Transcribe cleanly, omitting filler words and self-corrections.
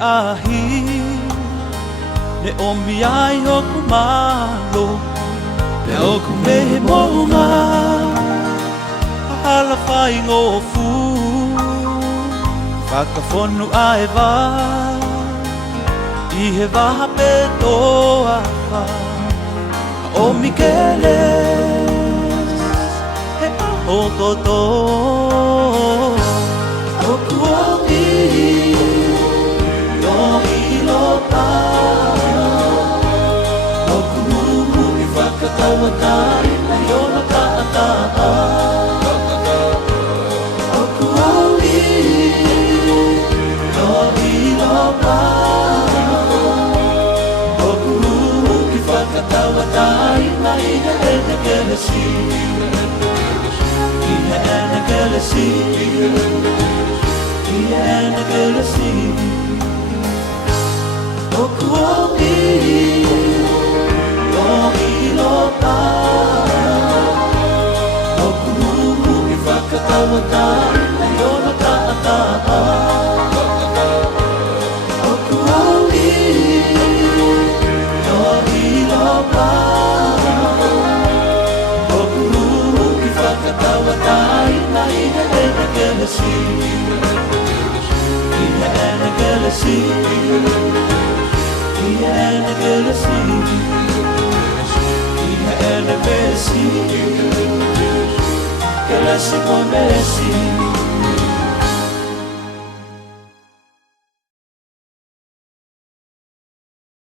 ahi ne omiai hoku malo ne oku mehe mounga hala whai ngofu whakawhonu ai wā I he waha pe toa wha omi Kelesi he aho toto oku omi no ilo pa oku mumu I whakatawatai na iona tātaa oku omi no ilo pa oku mumu I whakatawatai na iha ena Kelesi iha ena Kelesi iha ena Kelesi oku omi no ilo pa oku mumu I whakatawatai na iona tātaa oku omi no ilo pa oku mumu I whakatawatai na iha ena Kelesi iha ena Kelesi iha ena Kelesi iha ena meesi Kelesi mo meesi